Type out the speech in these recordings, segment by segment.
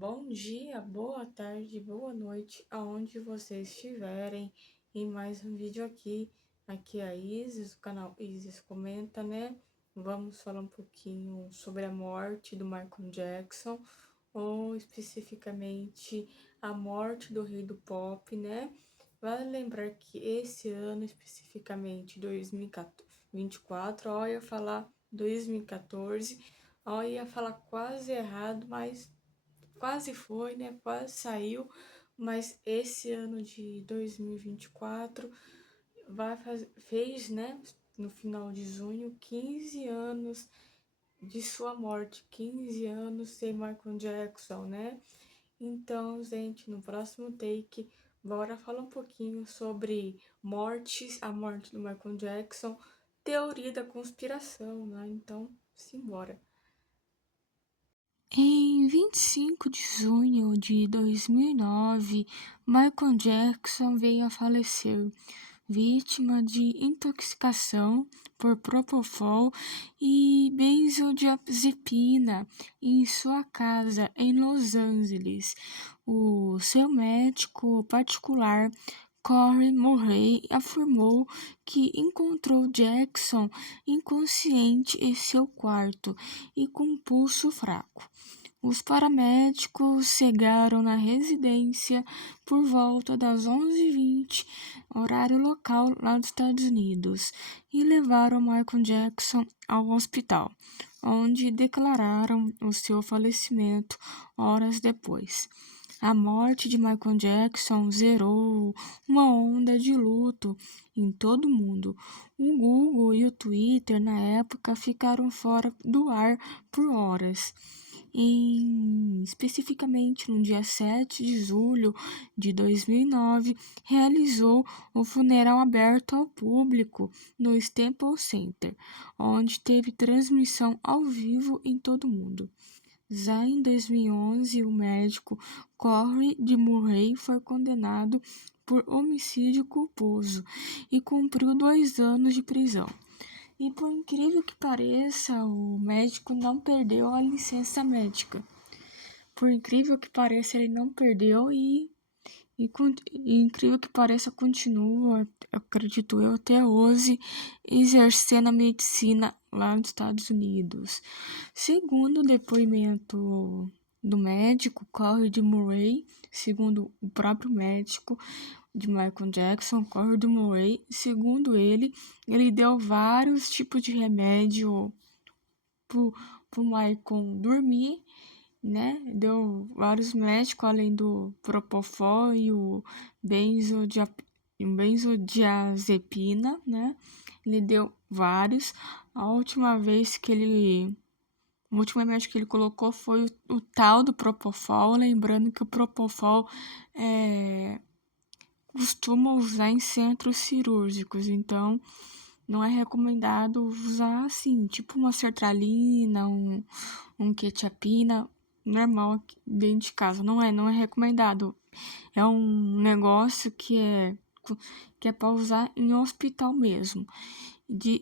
Bom dia, boa tarde, boa noite, aonde vocês estiverem, em mais um vídeo aqui. Aqui é a Isis, do canal Isis Comenta, né? Vamos falar um pouquinho sobre a morte do Michael Jackson, ou especificamente a morte do rei do pop, né? Vale lembrar que esse ano, especificamente 2024, ó, eu ia falar 2014, ó, eu ia falar quase errado, mas quase foi, né? Quase saiu, mas esse ano de 2024 fez, né? No final de junho, 15 anos de sua morte, 15 anos sem Michael Jackson, né? Então, gente, no próximo take, bora falar um pouquinho sobre mortes, a morte do Michael Jackson, teoria da conspiração, né? Então, simbora. Em 25 de junho de 2009, Michael Jackson veio a falecer, vítima de intoxicação por propofol e benzodiazepina em sua casa em Los Angeles. O seu médico particular, Corey Murray, afirmou que encontrou Jackson inconsciente em seu quarto e com pulso fraco. Os paramédicos chegaram na residência por volta das 11h20, horário local lá dos Estados Unidos, e levaram Michael Jackson ao hospital, onde declararam o seu falecimento horas depois. A morte de Michael Jackson zerou uma onda de luto em todo o mundo. O Google e o Twitter, na época, ficaram fora do ar por horas. Especificamente no dia 7 de julho de 2009, realizou o funeral aberto ao público no Staples Center, onde teve transmissão ao vivo em todo o mundo. Já em 2011, o médico Corey de Murray foi condenado por homicídio culposo e cumpriu 2 anos de prisão. E por incrível que pareça, o médico não perdeu a licença médica. Por incrível que pareça, ele não perdeu e incrível que pareça, continua, acredito eu, até hoje, exercendo a medicina lá nos Estados Unidos. Segundo o depoimento do médico Corey de Murray, segundo o próprio médico de Michael Jackson, Corey de Murray, segundo ele deu vários tipos de remédio pro Michael dormir, né? Deu vários médicos, além do propofol e o benzodiazepina, né? Ele deu vários. O último remédio que ele colocou foi o tal do propofol, lembrando que o propofol costuma usar em centros cirúrgicos, então não é recomendado usar assim, tipo uma sertralina, um quetiapina normal aqui dentro de casa. Não é recomendado. É um negócio que é para usar em hospital mesmo.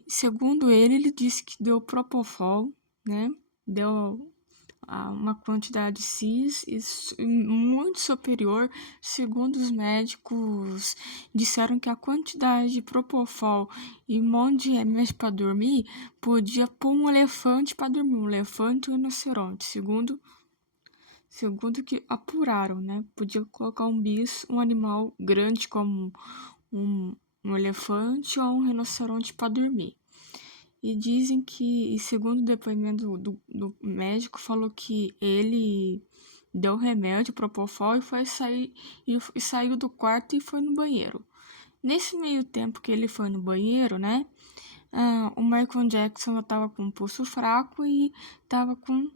Segundo ele disse que deu propofol, né? Deu uma quantidade X muito superior. Segundo os médicos, disseram que a quantidade de propofol e um monte de remédio para dormir podia pôr um elefante para dormir, um elefante e um rinoceronte, segundo que apuraram, né? Podia colocar um bicho, um animal grande como um elefante ou um rinoceronte para dormir. E dizem que, e segundo o depoimento do médico, falou que ele deu remédio propofol e saiu do quarto e foi no banheiro. Nesse meio tempo que ele foi no banheiro, né? O Michael Jackson já estava com pulso fraco e estava com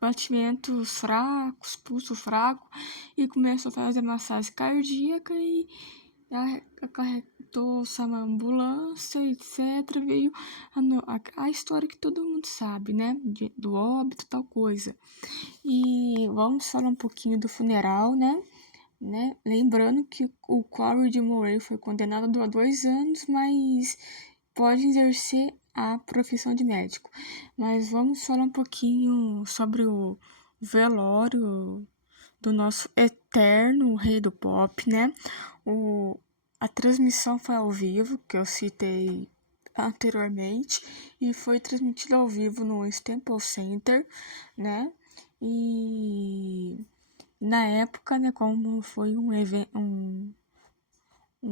batimentos fracos, pulso fraco, e começou a fazer massagem cardíaca e acarretou uma ambulância, etc. Veio a história que todo mundo sabe, né? Do óbito, tal coisa. E vamos falar um pouquinho do funeral, né? Lembrando que o Corey de Murray foi condenado a 2 anos, mas pode exercer a profissão de médico. Mas vamos falar um pouquinho sobre o velório do nosso eterno rei do pop, né? A transmissão foi ao vivo, que eu citei anteriormente, e foi transmitida ao vivo no Staples Center, né? E na época, né, como foi um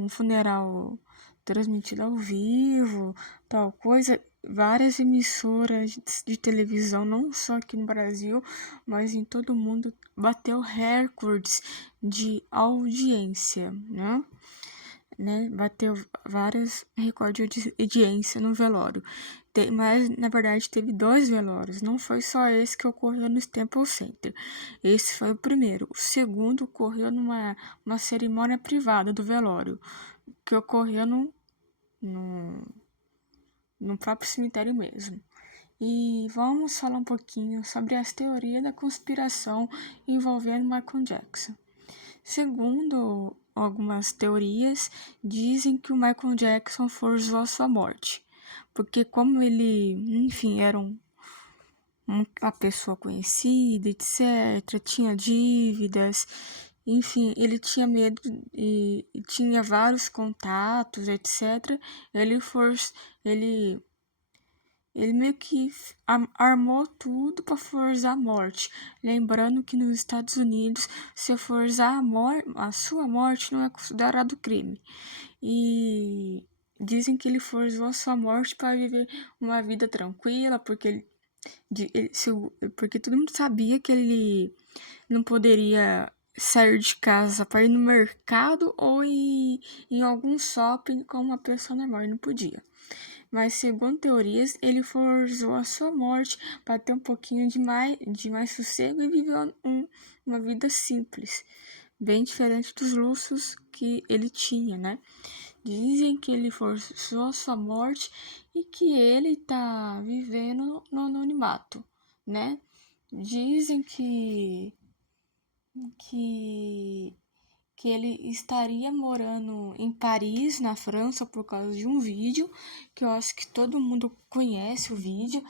funeral transmitido ao vivo, tal coisa, várias emissoras de televisão, não só aqui no Brasil, mas em todo o mundo, bateu recordes de audiência, né? Bateu vários recordes de audiência no velório. Mas, na verdade, teve 2 velórios. Não foi só esse que ocorreu no Staples Center. Esse foi o primeiro. O segundo ocorreu uma cerimônia privada do velório, que ocorreu no próprio cemitério mesmo. E vamos falar um pouquinho sobre as teorias da conspiração envolvendo Michael Jackson. Segundo algumas teorias, dizem que o Michael Jackson forçou a sua morte, porque como ele, enfim, era uma pessoa conhecida, etc., tinha dívidas, enfim, ele tinha medo e tinha vários contatos, etc., ele ele ele meio que armou tudo para forçar a morte. Lembrando que nos Estados Unidos, se forçar a sua morte não é considerado crime. E dizem que ele forçou a sua morte para viver uma vida tranquila, porque todo mundo sabia que ele não poderia sair de casa para ir no mercado ou ir em algum shopping como uma pessoa normal, ele não podia. Mas, segundo teorias, ele forçou a sua morte para ter um pouquinho de mais sossego e viver uma vida simples, bem diferente dos luxos que ele tinha, né? Dizem que ele forçou a sua morte e que ele tá vivendo no anonimato, né? Dizem que que ele estaria morando em Paris, na França, por causa de um vídeo, que eu acho que todo mundo conhece o vídeo,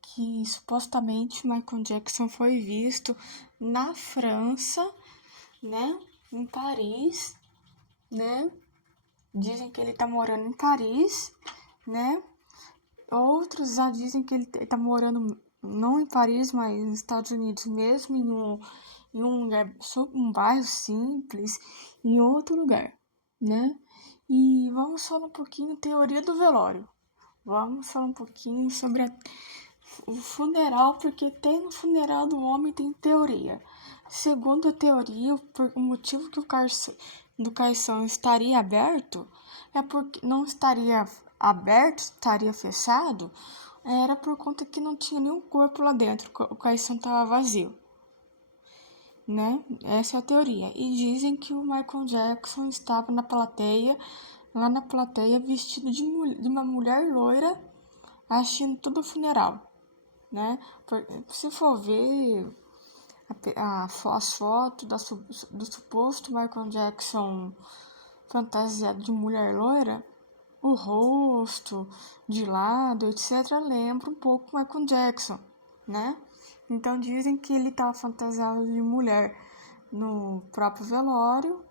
que supostamente Michael Jackson foi visto na França, né, em Paris, né, dizem que ele tá morando em Paris, né, outros já dizem que ele tá morando não em Paris, mas nos Estados Unidos mesmo, em um lugar, um bairro simples, em outro lugar, né? E vamos falar um pouquinho teoria do velório. Vamos falar um pouquinho sobre o funeral, porque tem no funeral do homem tem teoria. Segundo a teoria, o motivo que do caixão estaria aberto é porque não estaria aberto, estaria fechado, era por conta que não tinha nenhum corpo lá dentro, o caixão estava vazio, né? Essa é a teoria. E dizem que o Michael Jackson estava lá na plateia, vestido de uma mulher loira, assistindo todo o funeral, né? Se for ver as fotos do suposto Michael Jackson fantasiado de mulher loira, o rosto, de lado, etc., lembra um pouco Michael Jackson, né? Então dizem que ele estava fantasiado de mulher no próprio velório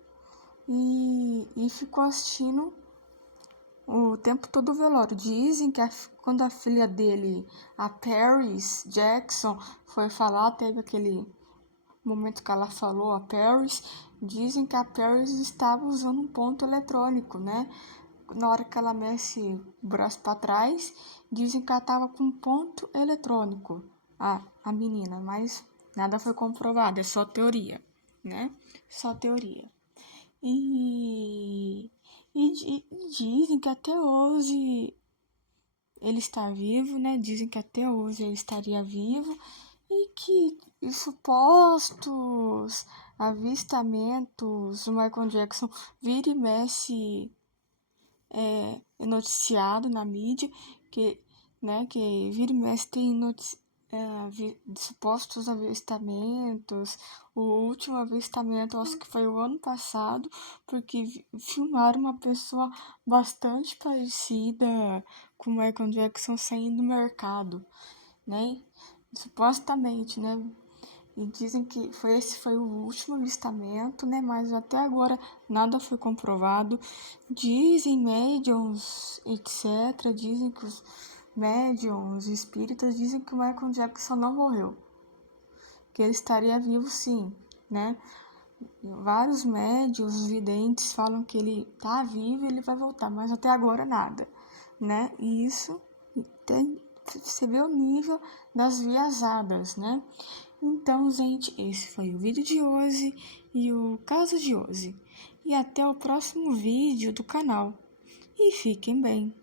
e ficou assistindo o tempo todo o velório. Dizem que quando a filha dele, a Paris Jackson, foi falar, teve aquele momento que ela falou, a Paris, dizem que a Paris estava usando um ponto eletrônico, né? Na hora que ela mexe o braço para trás, dizem que ela estava com um ponto eletrônico, a menina, mas nada foi comprovado, é só teoria, né? Só teoria. E dizem que até hoje ele está vivo, né? Dizem que até hoje ele estaria vivo e que os supostos avistamentos do Michael Jackson vira e mexe noticiado na mídia, que vira e mexe tem supostos avistamentos. O último avistamento, acho que foi o ano passado, porque filmaram uma pessoa bastante parecida com o Michael Jackson saindo do mercado, né? Supostamente, né? E dizem que esse foi o último avistamento, né? Mas até agora nada foi comprovado. Dizem médiums, etc. Dizem que os médiums espíritas dizem que o Michael Jackson não morreu, que ele estaria vivo sim, né? Vários médiums videntes falam que ele tá vivo e ele vai voltar, mas até agora nada, né? E isso você vê o nível das viajadas, né? Então, gente, esse foi o vídeo de hoje e o caso de hoje. E até o próximo vídeo do canal. E fiquem bem.